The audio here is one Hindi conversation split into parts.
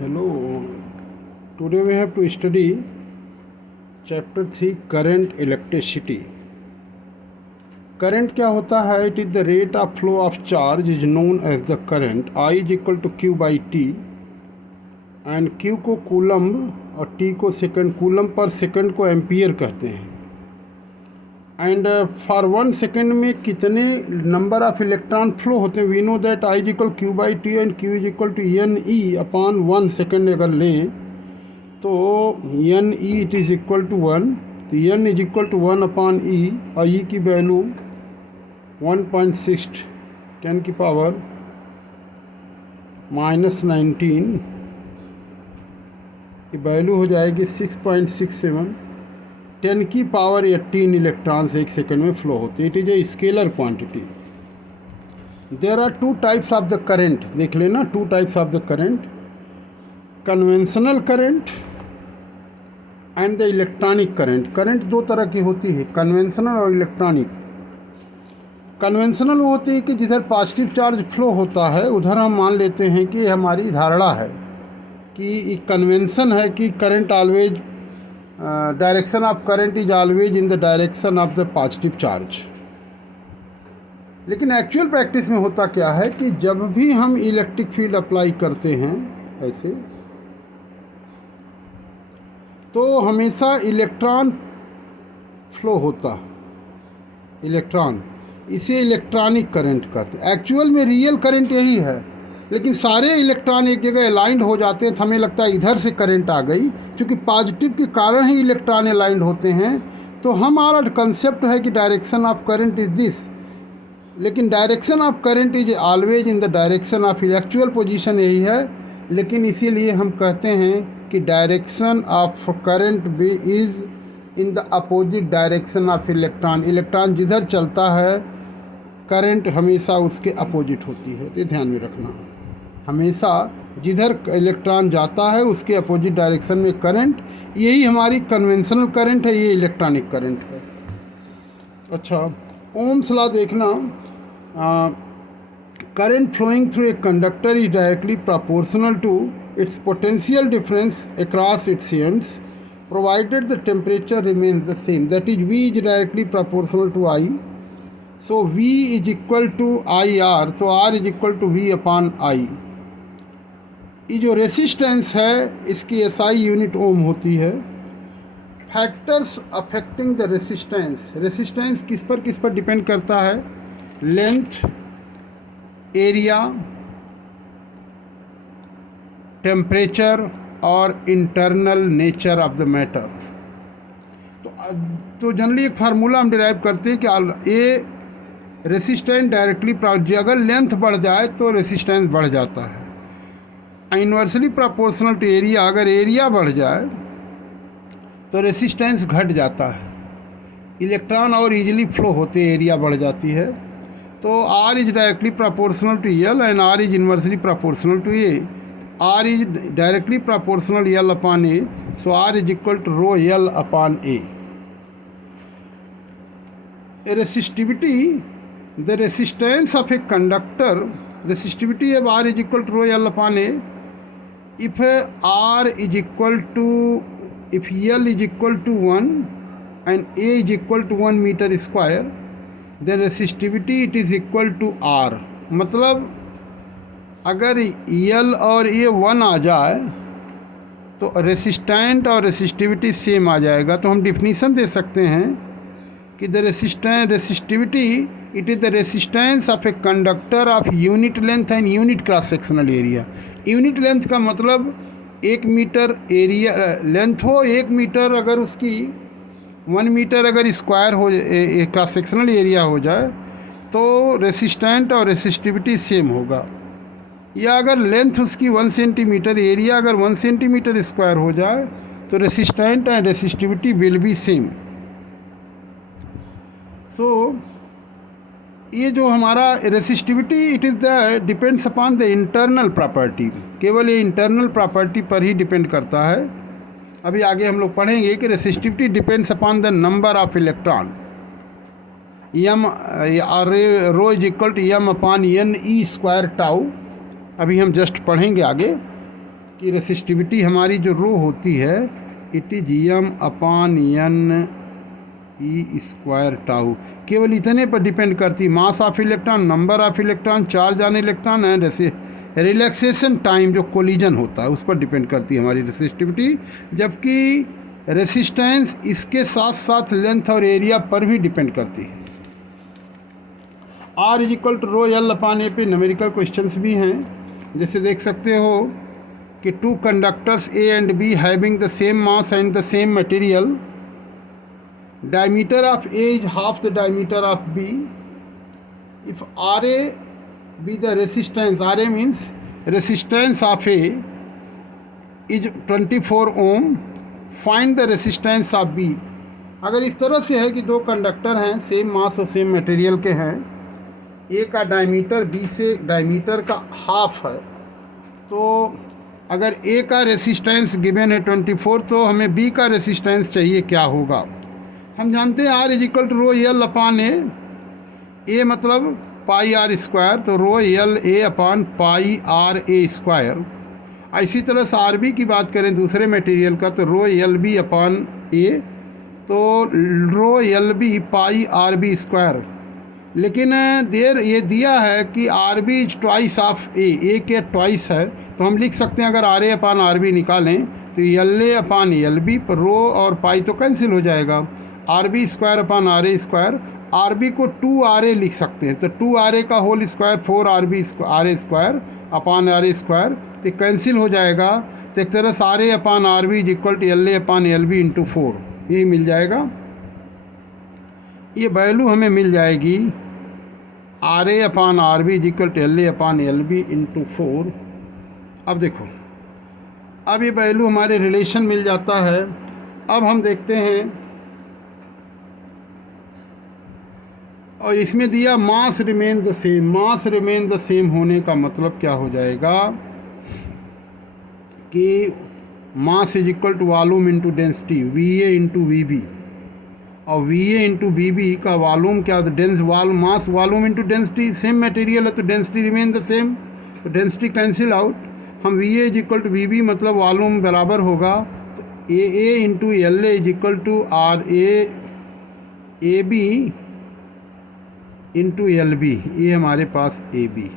Hello, today we have to study chapter 3 current electricity. Current क्या होता है? It is the rate of flow of charge is known as the current. I is equal to Q by T and Q को कूलम और T को सेकंड, कूलम पर सेकंड को एम्पियर कहते हैं. एंड फॉर 1 सेकेंड में कितने नंबर ऑफ इलेक्ट्रॉन फ्लो होते हैं? We know that I is equal Q by T and Q is equal to N E upon 1 second अगर लें तो N E it is equal to 1, तो N is equal to 1 upon E और ई की वैल्यू 1.6 10 की पावर -19, ये वैल्यू हो जाएगी 6.67. 10 की पावर 18 इलेक्ट्रॉन्स एक सेकेंड में फ्लो होते हैं. It is a scalar quantity. There are 2 types of the current. देख लेना 2 types of the current, conventional current and the electronic current. Current 2 तरह की होती है, कन्वेंशनल और इलेक्ट्रॉनिक. कन्वेंशनल वो होती है कि जिधर पॉजिटिव चार्ज फ्लो होता है उधर हम मान लेते हैं कि हमारी धारणा है कि कन्वेंशन है कि current always direction of current is always in the direction of the positive charge. लेकिन एक्चुअल प्रैक्टिस में होता क्या है कि जब भी हम इलेक्ट्रिक फील्ड अप्लाई करते हैं ऐसे, तो हमेशा इलेक्ट्रॉन फ्लो होता, इलेक्ट्रॉन, इसे इलेक्ट्रॉनिक करंट कहते हैं. एक्चुअल में रियल करंट यही है, लेकिन सारे इलेक्ट्रॉन एक जगह अलाइंड हो जाते हैं तो हमें लगता है इधर से करंट आ गई, क्योंकि पॉजिटिव के कारण ही इलेक्ट्रॉन अलाइंड होते हैं. तो हमारा कंसेप्ट है कि direction of current is this, लेकिन direction of current is always in the direction of, actual position यही है, लेकिन इसीलिए हम कहते हैं कि डायरेक्शन ऑफ करंट भी is in the opposite direction of electron. Electron जिधर चलता है करंट हमेशा उसके अपोजिट होती है, तो ध्यान में रखना. हमेशा जिधर इलेक्ट्रॉन जाता है उसके अपोजिट डायरेक्शन में करंट, यही हमारी कन्वेंशनल करंट है, ये इलेक्ट्रॉनिक करंट है. अच्छा, ओम्स लॉ देखना. Current flowing through a conductor is directly proportional to its potential difference across its ends provided the temperature remains the same. That is V is directly proportional to I. So V is equal to IR, तो R is equal to V upon I. ये जो रेसिस्टेंस है इसकी SI यूनिट ओम होती है. Factors affecting the resistance. Resistance किस पर डिपेंड करता है? लेंथ, एरिया, टेम्परेचर और internal nature of the matter. तो जनरली एक फार्मूला हम डिराइव करते हैं कि ये रेसिस्टेंस डायरेक्टली, अगर लेंथ बढ़ जाए तो रेसिस्टेंस बढ़ जाता है. इन्वर्सली प्रोपोर्शनल टू एरिया, अगर एरिया बढ़ जाए तो रेसिस्टेंस घट जाता है. इलेक्ट्रॉन और इजीली फ्लो होते, एरिया बढ़ जाती है. तो R is directly proportional to L and R is inversely proportional to A. R is directly proportional L upon A, so R is equal to rho L upon A. Resistivity, the resistance of a conductor, resistivity of R is equal to rho L upon A. If R is equal to, if L is equal to 1 and A is equal to 1 meter square, then resistivity it is equal to R. मतलब अगर L और A 1 आ जाए तो रेसिस्टेंट और रेसिस्टिविटी सेम आ जाएगा. तो हम डिफिनीसन दे सकते हैं कि the resistivity it is the resistance of a conductor of unit length and unit cross sectional area. Unit length का मतलब 1 मीटर एरिया लेंथ हो, 1 मीटर अगर उसकी 1 मीटर अगर स्क्वायर हो, क्रॉस सेक्शनल एरिया हो जाए तो रेसिस्टेंट और रेसिस्टिविटी सेम होगा. या अगर लेंथ उसकी 1 सेंटीमीटर, एरिया अगर 1 सेंटीमीटर स्क्वायर हो जाए तो resistant and resistivity will be same. So ये जो हमारा resistivity it is the depends upon the internal property. केवल ये इंटरनल प्रॉपर्टी पर ही डिपेंड करता है. अभी आगे हम लोग पढ़ेंगे कि resistivity depends upon the number of electron. M rho is equal to M upon N E square tau. अभी हम जस्ट पढ़ेंगे आगे. कि रेसिस्टिविटी हमारी जो रो होती है it is M upon N E square tau, केवल इतने पर डिपेंड करती, mass of electron, number of electron, charge on electron and relaxation time जो कोलिजन होता है उस पर डिपेंड करती है हमारी रेसिस्टिविटी, जबकि रेसिस्टेंस इसके साथ साथ लेंथ और एरिया पर भी डिपेंड करती है। R is equal to rho L upon A पे न्यूमेरिकल क्वेश्चंस भी हैं, जैसे देख सकते हो कि two conductors A and be having the same mass and the same material, diameter of A is half the diameter of B. If RA be the resistance, RA means resistance of A is 24 ohm, find the resistance of B. अगर इस तरह से है कि दो कंडक्टर हैं सेम मास और सेम मटेरियल के हैं, ए का डायमीटर बी से डायमीटर का हाफ है, तो अगर ए का रेसिस्टेंस गिवन है 24 तो हमें बी का रेसिस्टेंस चाहिए क्या होगा। हम जानते हैं R is equal to rho L upon A मतलब पाई आर स्क्वायर, तो rho L A upon pi R A square. इसी तरह से आर बी की बात करें दूसरे मटेरियल का तो rho L B upon A, तो rho L B pi R B square. लेकिन देर ये दिया है कि R B is twice of A के ट्वाइस है, तो हम लिख सकते हैं अगर R A upon R B निकालें तो L A upon L B पर रो और पाई तो कैंसिल हो जाएगा, R B square upon R A square. R B को 2 आर ए लिख सकते हैं, तो 2 आर ए का whole square 4 R B R A square upon R A square, तो कैंसिल हो जाएगा। तो एक तरह से R A upon R B is equal to L A upon L B into 4, यही मिल जाएगा। ये वैल्यू हमें मिल जाएगी R A upon R B is equal to L A upon L B into 4। अब देखो, अब ये वैल्यू हमारे रिलेशन मिल जाता है। अब हम देखते हैं, और इसमें दिया mass remain the same. Mass remain the same होने का मतलब क्या हो जाएगा कि mass is equal to volume into density V A into V B, और V A into V B का वॉल्यूम क्या होता है, dense mass volume into density, same material है तो डेंसिटी रिमेन द सेम, तो डेंसिटी कैंसिल आउट। हम V A is equal to V B मतलब वॉल्यूम बराबर होगा, तो A into L A is equal to R A B into L B, ये हमारे पास ए बी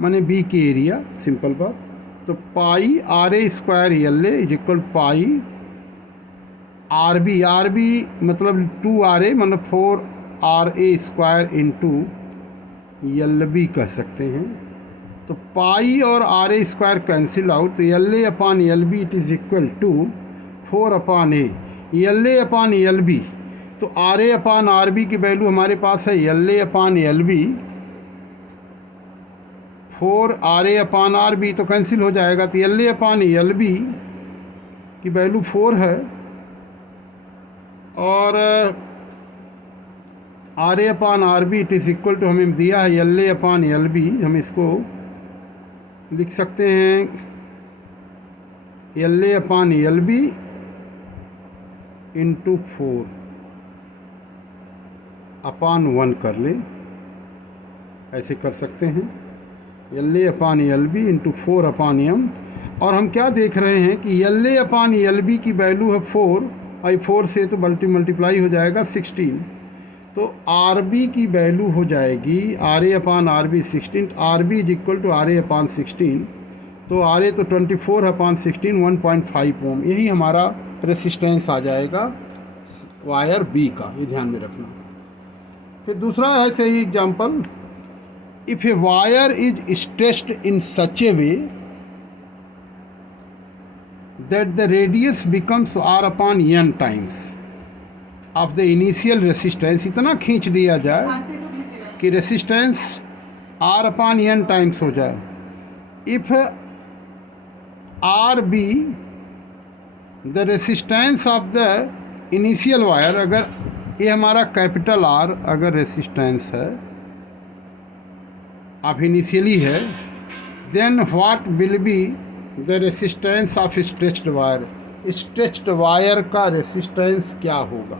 माने बी की एरिया, सिंपल बात। तो pi R A square L A is equal pi R B मतलब 2 आर ए मतलब 4 R A square into L B कह सकते हैं। तो पाई और R A square cancel out, तो L A upon L B it is equal to 4 upon A, L A upon L B, तो R A upon R B की वैल्यू हमारे पास है L A upon L B, 4 R A upon R B तो कैंसिल हो जाएगा, तो L A upon L B की वैल्यू 4 है, और R A upon R B it is equal to हमें दिया है L A upon L B, हम इसको लिख सकते हैं L A upon L B into 4 upon 1 कर लें, ऐसे कर सकते हैं L A upon L B into 4 upon M. और हम क्या देख रहे हैं कि L A upon L B की वैल्यू है 4, और 4 से तो मल्टीप्लाई हो जाएगा 16, तो आर बी की वैल्यू हो जाएगी R A upon R B 16, R B is equal to R A upon 16, तो आर ए तो 24 अपान 16 1.5 ओम, यही हमारा रेसिस्टेंस आ जाएगा वायर बी का, ये ध्यान में रखना। फिर दूसरा है सही example, if a wire is stretched in such A way that the radius becomes r upon n times of the initial resistance, इतना खींच दिया जाए कि resistance r upon n times हो जाए। If r be the resistance of the initial wire, अगर ये हमारा कैपिटल R अगर रेसिस्टेंस है अब इनिशियली है, then what will be the resistance of stretched wire, stretched wire का रेसिस्टेंस क्या होगा।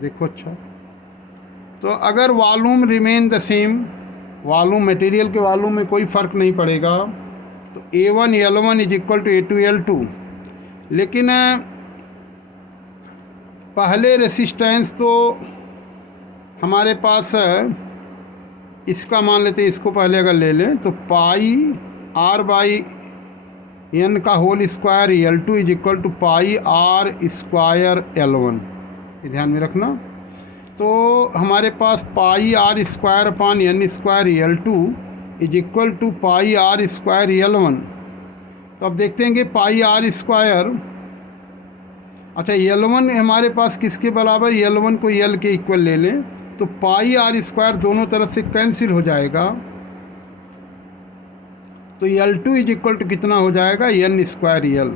देखो अच्छा, तो अगर volume remain the same, volume material के वॉल्यूम में कोई फ़र्क नहीं पड़ेगा, तो A1 L1 is equal to A2 L2। लेकिन पहले रेसिस्टेंस तो हमारे पास इसका मान लेते हैं, इसको पहले अगर ले लें तो पाई R बाई एन का whole square L2 is equal to pi R square L1, ये ध्यान में रखना। तो हमारे पास pi R square upon N square L2 is equal to pi R square L1। तो अब देखते हैं कि पाई R स्क्वायर, अच्छा L1 हमारे पास किसके बराबर, L1 को L के इक्वल ले लें तो पाई R स्क्वायर दोनों तरफ से कैंसिल हो जाएगा, तो L2 इज इक्वल टू कितना हो जाएगा, एन स्क्वायर L।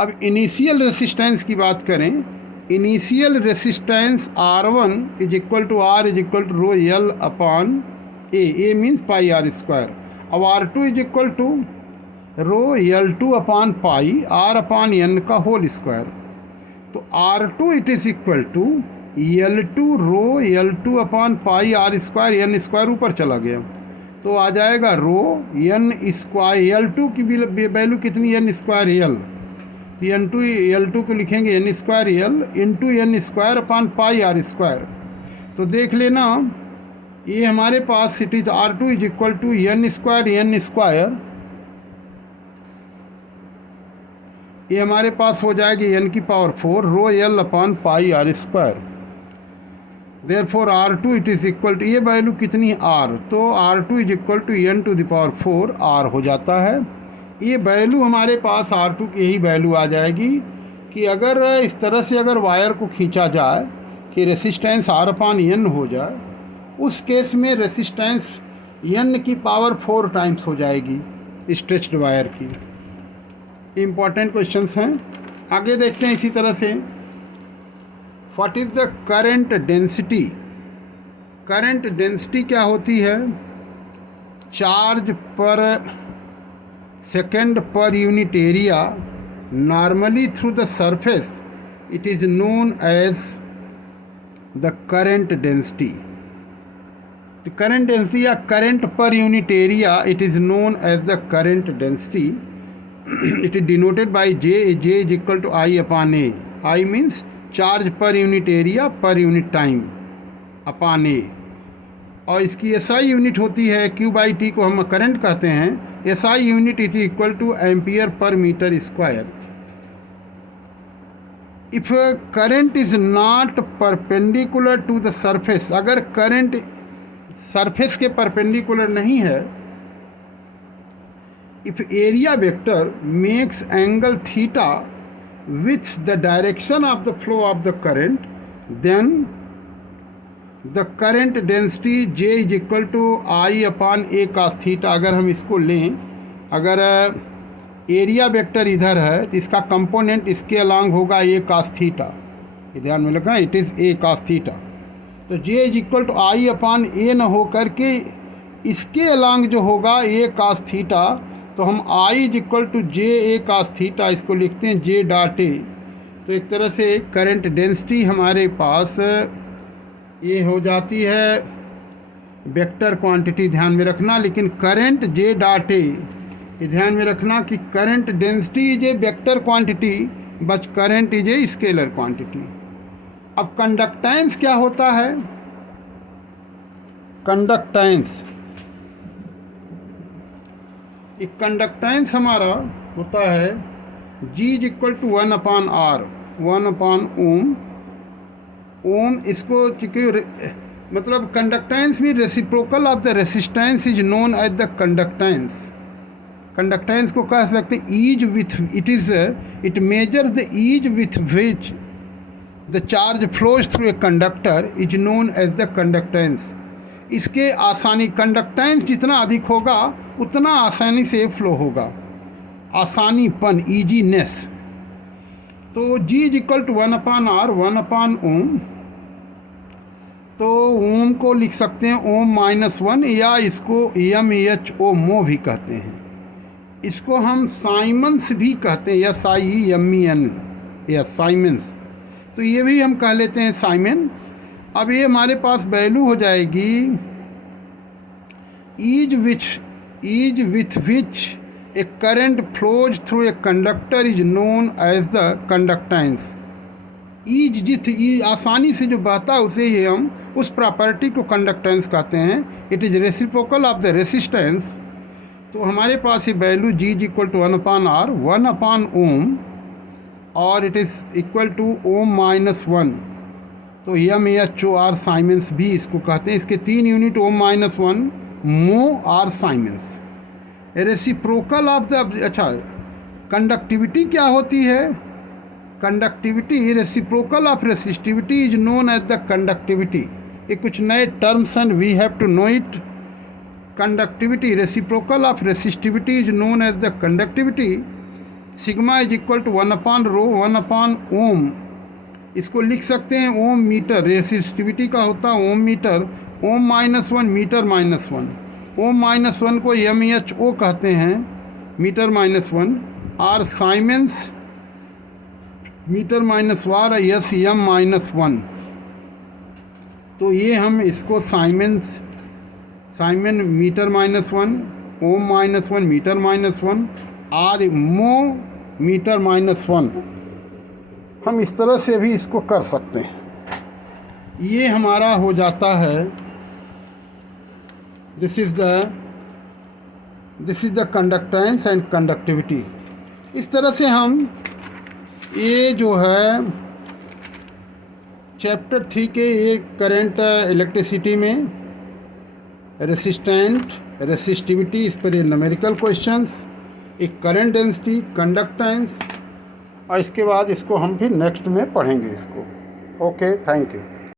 अब इनिशियल रेसिस्टेंस की बात करें, initial resistance R1 is equal to R is equal to rho L upon A means pi R square. अब R2 is equal to rho L2 upon pi R upon N का होल स्क्वायर। तो R2 it is equal to L2 rho L2 upon pi R square, N square ऊपर चला गया तो आ जाएगा रो एन स्क्वायर, L2 की वैल्यू कितनी, एन स्क्वायर L, तो L2 को लिखेंगे N square L into N square upon pi R square. तो देख लेना ये हमारे पास it is R2 is equal to N square, ये हमारे पास हो जाएगी एन की power 4 rho L upon pi R square. Therefore R2 it is equal to, ये वैल्यू कितनी है R, तो R2 is equal to N to the power 4 R हो जाता है। ये वैल्यू हमारे पास R2 की यही वैल्यू आ जाएगी कि अगर इस तरह से अगर वायर को खींचा जाए कि रेसिस्टेंस R अपान एन हो जाए, उस केस में रेसिस्टेंस एन की पावर 4 टाइम्स हो जाएगी स्ट्रेच्ड वायर की। इम्पॉर्टेंट क्वेश्चंस हैं, आगे देखते हैं इसी तरह से। What is the current density, current density क्या होती है, charge per second per unit area normally through the surface, it is known as the current density. Current density या current per unit area, it is known as the current density. It is denoted by J is equal to I upon A. I means charge per unit area per unit time upon A। और इसकी SI यूनिट होती है Q बाई T को हम करंट कहते हैं, SI unit it equal to ampere per metre square. If current is not perpendicular to the surface, अगर करंट सरफेस के परपेंडिकुलर नहीं है, if area vector makes angle theta with the direction of the flow of the current, then the current density J is equal to I upon A cos theta। अगर हम इसको लें, अगर एरिया वेक्टर इधर है तो इसका कंपोनेंट इसके अलॉन्ग होगा A cos theta, ये ध्यान में रखना, it is A cos theta। तो J is equal to I upon A न हो करके इसके अलॉन्ग जो होगा A cos theta, तो हम I is equal to J A cos theta, इसको लिखते हैं J डॉट ए। तो एक तरह से करंट डेंसिटी हमारे पास ये हो जाती है वेक्टर क्वांटिटी, ध्यान में रखना। लेकिन करंट J डॉट ए, ये ध्यान में रखना कि current density is a vector quantity but current is a scalar quantity. अब कंडक्टेंस क्या होता है, कंडक्टेंस, एक कंडक्टेंस हमारा होता है G is equal to 1 upon R, 1 upon ohm. Ohm इसको मतलब कंडक्टेंस में reciprocal of the resistance is known as the conductance. Conductance को कह सकते ease with, it measures the ease with which the charge flows through a conductor is known as the conductance. इसके आसानी, कंडक्टेंस जितना अधिक होगा उतना आसानी से फ्लो होगा, आसानीपन, ईजीनेस। तो G is equal to 1 upon R, 1 upon ohm. तो ओम को लिख सकते हैं ओम माइनस 1, या इसको MHO मो भी कहते हैं। इसको हम साइमन्स भी कहते हैं, SIEMEN या साइमन्स, तो ये भी हम कह लेते हैं साइमन। अब ये हमारे पास वैल्यू हो जाएगी ease with which a current flows through a conductor is known as the conductance. Ease जित आसानी से जो बहता है उसे ही हम उस प्रॉपर्टी को कंडक्टेंस कहते हैं। It is reciprocal of the resistance. तो हमारे पास ये value G is equal to 1/R 1/ओम और it is equal to ohm -1। तो MAHOR साइमेंस भी इसको कहते हैं। इसके 3 unit ohm -1 mho or siemens. Reciprocal of the अच्छा कंडक्टिविटी क्या होती है? Conductivity reciprocal of resistivity is known as the conductivity. ये कुछ नए terms and we have to know it. Conductivity reciprocal of resistivity is known as the conductivity. Sigma is equal to 1/ρ 1/ओम। इसको लिख सकते हैं ओम मीटर। रेसिस्टिविटी का होता है ओम मीटर। ओम -1 मीटर -1। ओम -1 को MAHO कहते हैं मीटर -1। आर साइमेंस मीटर -वार SM -1। तो ये हम इसको siemens metre -1 ohm -1 metre -1 or mho metre -1 हम इस तरह से भी इसको कर सकते हैं। ये हमारा हो जाता है this is the conductance and conductivity. इस तरह से हम ये जो है चैप्टर 3 के ये करंट इलेक्ट्रिसिटी में रेसिस्टेंट रेसिस्टिविटी, इस पर ये न्यूमेरिकल क्वेश्चंस, एक करंट डेंसिटी, कंडक्टेंस, और इसके बाद इसको हम फिर नेक्स्ट में पढ़ेंगे इसको। Okay, thank you.